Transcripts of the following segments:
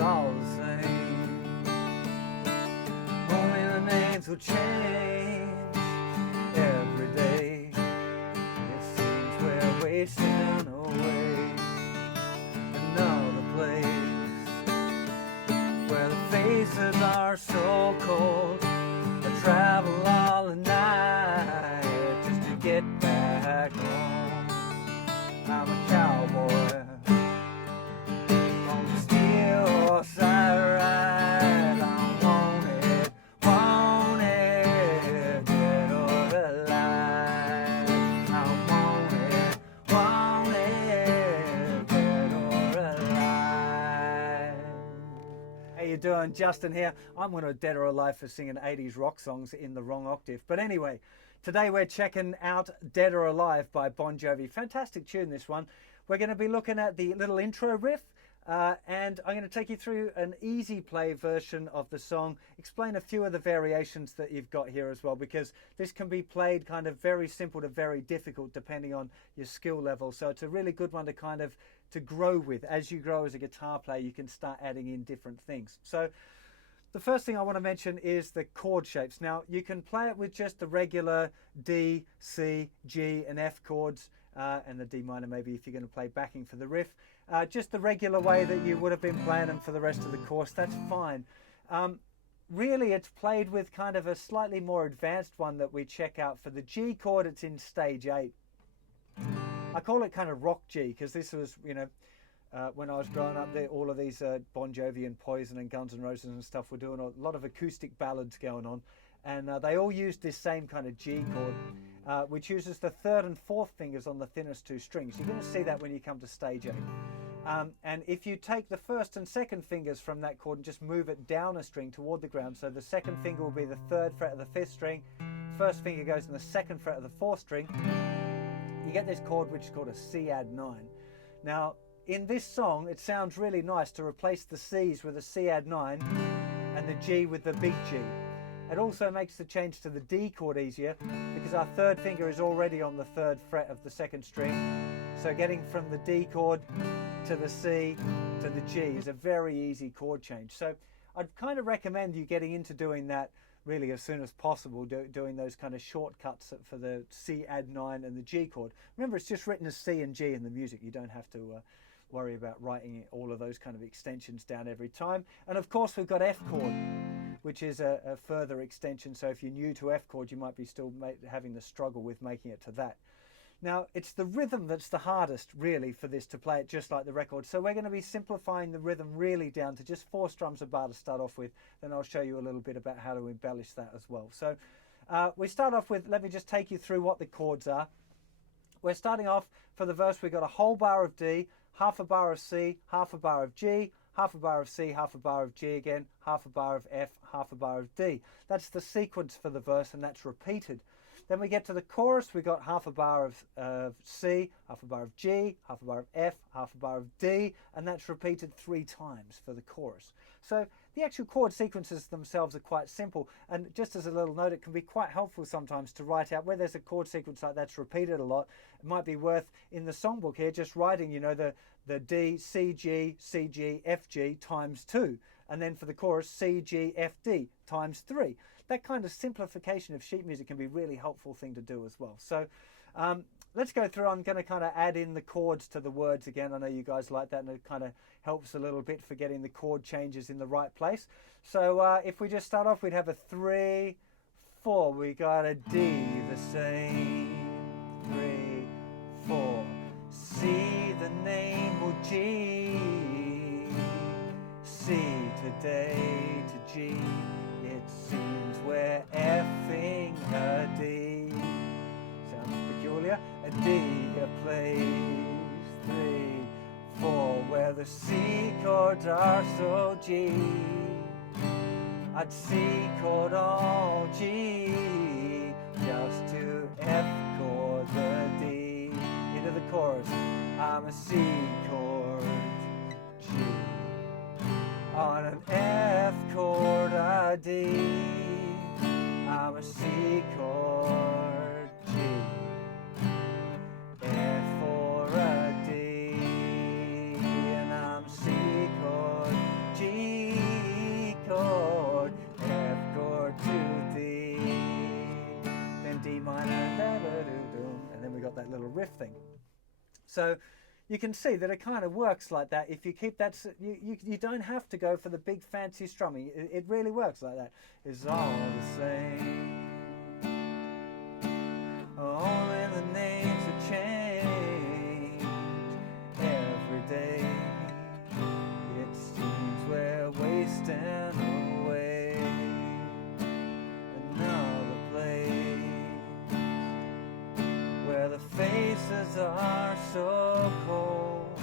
all the same. Only the names will change every day. It seems we're wasting away. Another place where the faces are so cold. I travel all the night just to get back home. I'm a cowboy on the steel horse I ride. I'm wanted, dead or alive. I'm wanted, dead or alive. How you doing? Justin here. I'm one of Dead or Alive for singing 80s rock songs in the wrong octave. But anyway, today we're checking out Dead or Alive by Bon Jovi. Fantastic tune, this one. We're going to be looking at the little intro riff, and I'm going to take you through an easy play version of the song, explain a few of the variations that you've got here as well, because this can be played kind of very simple to very difficult depending on your skill level. So it's a really good one to kind of to grow with. As you grow as a guitar player, you can start adding in different things. So the first thing I want to mention is the chord shapes. Now, you can play it with just the regular D, C, G, and F chords, and the D minor maybe if you're going to play backing for the riff. Just the regular way that you would have been playing them for the rest of the course, that's fine. Really, it's played with kind of a slightly more advanced one that we check out. For the G chord, it's in stage 8. I call it kind of rock G because this was, you know, when I was growing up, all of these Bon Jovi and Poison and Guns N' Roses and stuff were doing a lot of acoustic ballads going on, and they all used this same kind of G chord, which uses the 3rd and 4th fingers on the thinnest 2 strings. You're going to see that when you come to stage 8. And if you take the 1st and 2nd fingers from that chord and just move it down a string toward the ground, so the 2nd finger will be the 3rd fret of the 5th string, 1st finger goes in the 2nd fret of the 4th string, you get this chord which is called a C add 9. Now, in this song, it sounds really nice to replace the C's with a C add 9 and the G with the big G. It also makes the change to the D chord easier because our 3rd finger is already on the 3rd fret of the 2nd string. So getting from the D chord to the C to the G is a very easy chord change. So I'd kind of recommend you getting into doing that really as soon as possible, doing those kind of shortcuts for the C add 9 and the G chord. Remember, it's just written as C and G in the music. You don't have to worry about writing all of those kind of extensions down every time. And of course, we've got F chord, which is a further extension. So if you're new to F chord, you might be still having the struggle with making it to that. Now, it's the rhythm that's the hardest, really, for this to play it just like the record. So we're going to be simplifying the rhythm really down to just 4 strums a bar to start off with. Then I'll show you a little bit about how to embellish that as well. So we start off with, let me just take you through what the chords are. We're starting off, for the verse, we've got a whole bar of D, half a bar of C, half a bar of G, half a bar of C, half a bar of G again, half a bar of F, half a bar of D. That's the sequence for the verse, and that's repeated. Then we get to the chorus, we got half a bar of C, half a bar of G, half a bar of F, half a bar of D, and that's repeated 3 times for the chorus. So the actual chord sequences themselves are quite simple, and just as a little note, it can be quite helpful sometimes to write out where there's a chord sequence like that's repeated a lot. It might be worth, in the songbook here, just writing, you know, the D, C, G, C, G, F, G times 2, and then for the chorus, C, G, F, D times 3. That kind of simplification of sheet music can be a really helpful thing to do as well. So let's go through. I'm going to kind of add in the chords to the words again. I know you guys like that, and it kind of helps a little bit for getting the chord changes in the right place. So if we just start off, we'd have a 3, 4. We got a D the same, 3, 4. C the name will G, C today to G. It seems we're effing a D. Sounds peculiar. A D plays 3, 4, where the C chords are so G. I'd C chord all G just to F chord the D. Into the chorus. I'm a C chord G. On an F chord a D, I'm a C chord G, F for a D, and I'm C chord G, So you can see that it kind of works like that. If you keep that, you don't have to go for the big fancy strumming. It really works like that. It's all the same. Only the names have changed every day. It seems we're wasting away. Another place where the faces are so cold.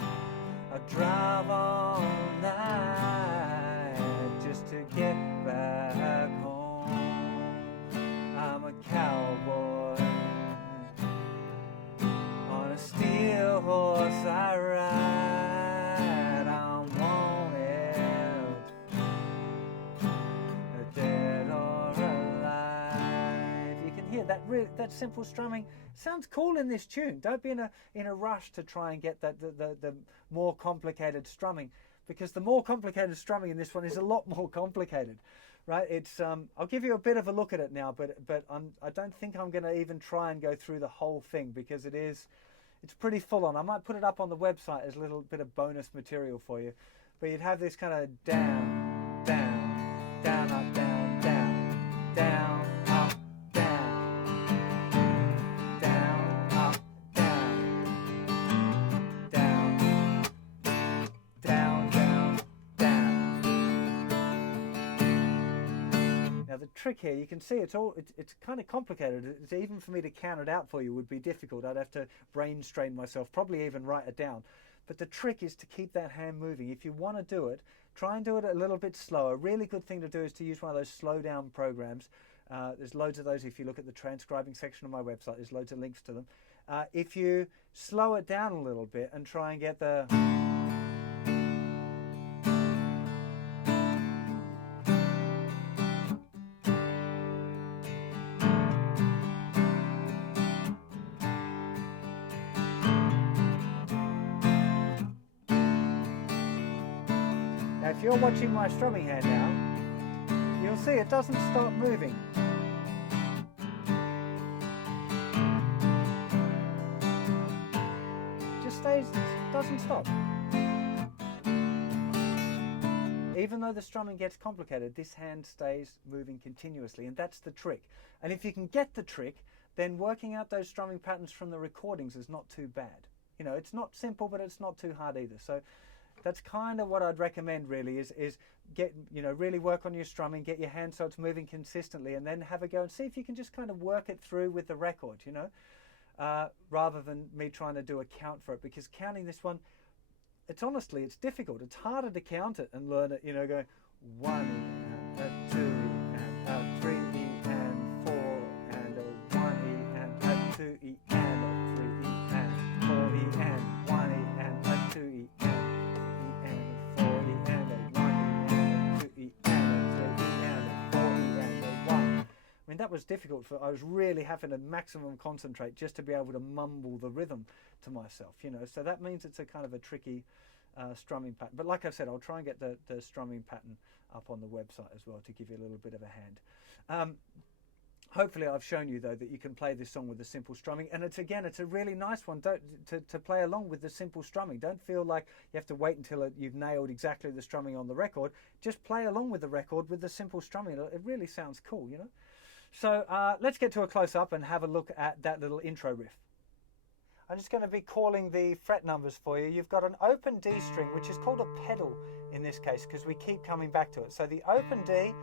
I drive all night just to get back home. I'm a cowboy on a steel horse I ride. I'm wanted, dead or alive. You can hear that simple strumming sounds cool in this tune. Don't be in a rush to try and get the more complicated strumming, because the more complicated strumming in this one is a lot more complicated, right? It's I'll give you a bit of a look at it now, but I don't think I'm going to even try and go through the whole thing, because it's pretty full on. I might put it up on the website as a little bit of bonus material for you. But you'd have this kind of down, down, down, up, down, down, down, up, down, down, up, down, down, down, down, down. Now the trick here, you can see it's kind of complicated. It's even for me to count it out for you would be difficult. I'd have to brain strain myself, probably even write it down. But the trick is to keep that hand moving. If you want to do it, try and do it a little bit slower. A really good thing to do is to use one of those slow down programs. There's loads of those. If you look at the transcribing section of my website, there's loads of links to them. If you slow it down a little bit and try and get the... If you're watching my strumming hand now, you'll see it doesn't stop moving. Just stays, doesn't stop. Even though the strumming gets complicated, this hand stays moving continuously, and that's the trick. And if you can get the trick, then working out those strumming patterns from the recordings is not too bad. You know, it's not simple, but it's not too hard either. So that's kind of what I'd recommend, really, is get, really work on your strumming, get your hand so it's moving consistently, and then have a go and see if you can just kind of work it through with the record, rather than me trying to do a count for it, because counting this one, it's difficult. It's harder to count it and learn it, going 1 E and 2 E and 3 E and 4 and a 1 E and a 2 E and a 3 E and 4 E and 1 E and a 2 E and that was difficult. I was really having to maximum concentrate just to be able to mumble the rhythm to myself, so that means it's a kind of a tricky strumming pattern. But like I said, I'll try and get the strumming pattern up on the website as well to give you a little bit of a hand. Hopefully I've shown you though that you can play this song with the simple strumming, and it's a really nice one to play along with the simple strumming. Don't feel like you have to wait until you've nailed exactly the strumming on the record. Just play along with the record with the simple strumming. It really sounds cool, So let's get to a close-up and have a look at that little intro riff. I'm just going to be calling the fret numbers for you. You've got an open D string, which is called a pedal in this case, because we keep coming back to it. So the open D,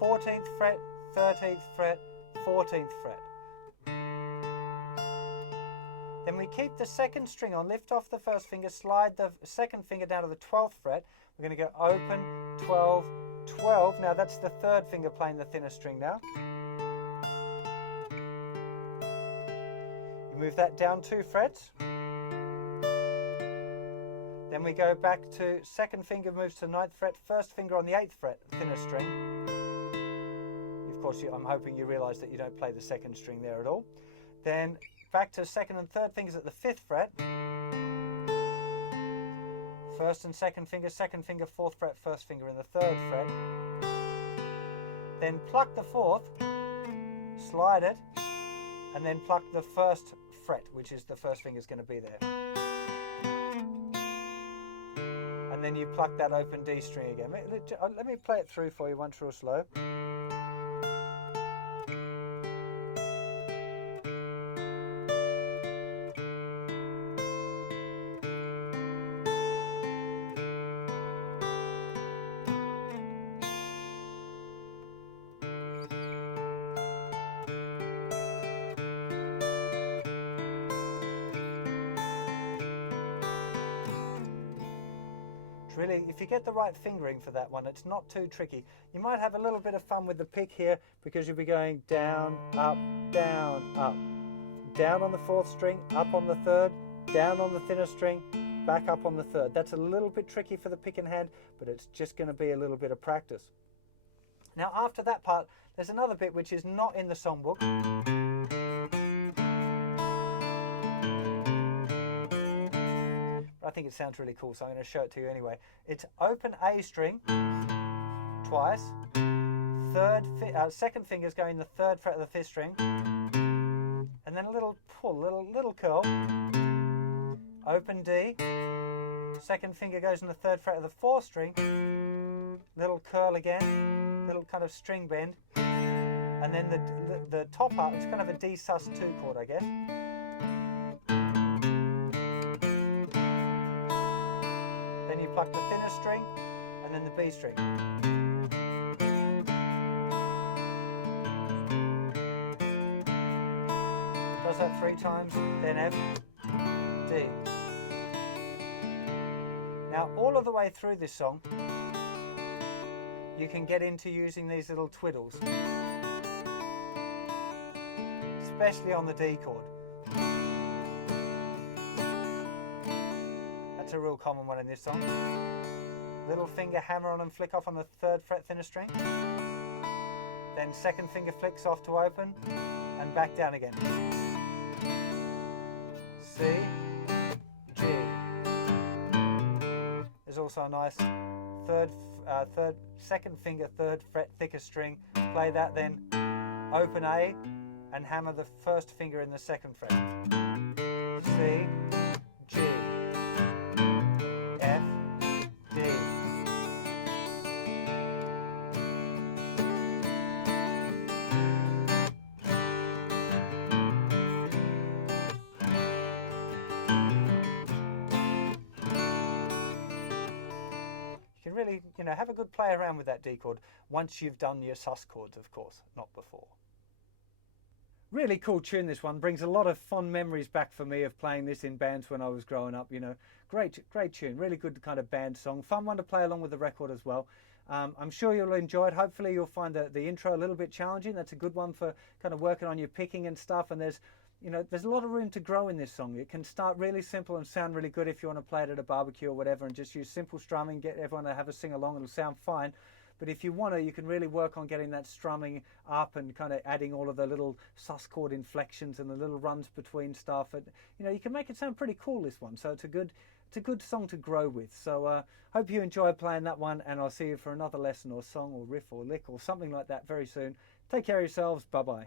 14th fret, 13th fret, 14th fret. Then we keep the second string on, lift off the first finger, slide the second finger down to the 12th fret. We're going to go open, 12, 12. Now that's the third finger playing the thinner string now. Move that down 2 frets. Then we go back to second finger moves to 9th fret, first finger on the 8th fret, thinner string. Of course, I'm hoping you realise that you don't play the second string there at all. Then back to second and third fingers at the 5th fret. First and second finger, 4th fret, first finger in the 3rd fret. Then pluck the 4th, slide it, and then pluck the 1st fret, which is the first finger is going to be there. and then you pluck that open D string again. Let me play it through for you once real slow. Really, if you get the right fingering for that one, it's not too tricky. You might have a little bit of fun with the pick here because you'll be going down, up, down, up. Down on the 4th string, up on the 3rd, down on the thinner string, back up on the 3rd. That's a little bit tricky for the pick and hand, but it's just going to be a little bit of practice. Now after that part, there's another bit which is not in the songbook. I think it sounds really cool, so I'm going to show it to you anyway. It's open A string twice, second finger's going the 3rd fret of the 5th string, and then a little pull, little curl, open D, second finger goes in the 3rd fret of the 4th string, little curl again, little kind of string bend, and then the top part, it's kind of a D sus2 chord, I guess. Then you pluck the thinner string, and then the B string. Does that 3 times, then F, D. Now all of the way through this song, you can get into using these little twiddles, especially on the D chord. That's a real common one in this song. Little finger hammer on and flick off on the 3rd fret thinner string. Then second finger flicks off to open and back down again. C, G. There's also a nice second finger 3rd fret thicker string. Play that, then open A and hammer the 1st finger in the 2nd fret. C, G, F, D. You can really, have a good play around with that D chord once you've done your sus chords, of course, not before. Really cool tune, this one. Brings a lot of fond memories back for me of playing this in bands when I was growing up, Great tune, really good kind of band song. Fun one to play along with the record as well. I'm sure you'll enjoy it. Hopefully you'll find the intro a little bit challenging. That's a good one for kind of working on your picking and stuff. And there's a lot of room to grow in this song. It can start really simple and sound really good if you want to play it at a barbecue or whatever and just use simple strumming, get everyone to have a sing along, it'll sound fine. But if you want to, you can really work on getting that strumming up and kind of adding all of the little sus chord inflections and the little runs between stuff. And, you can make it sound pretty cool, this one. So it's a good song to grow with. So hope you enjoy playing that one, and I'll see you for another lesson or song or riff or lick or something like that very soon. Take care of yourselves. Bye-bye.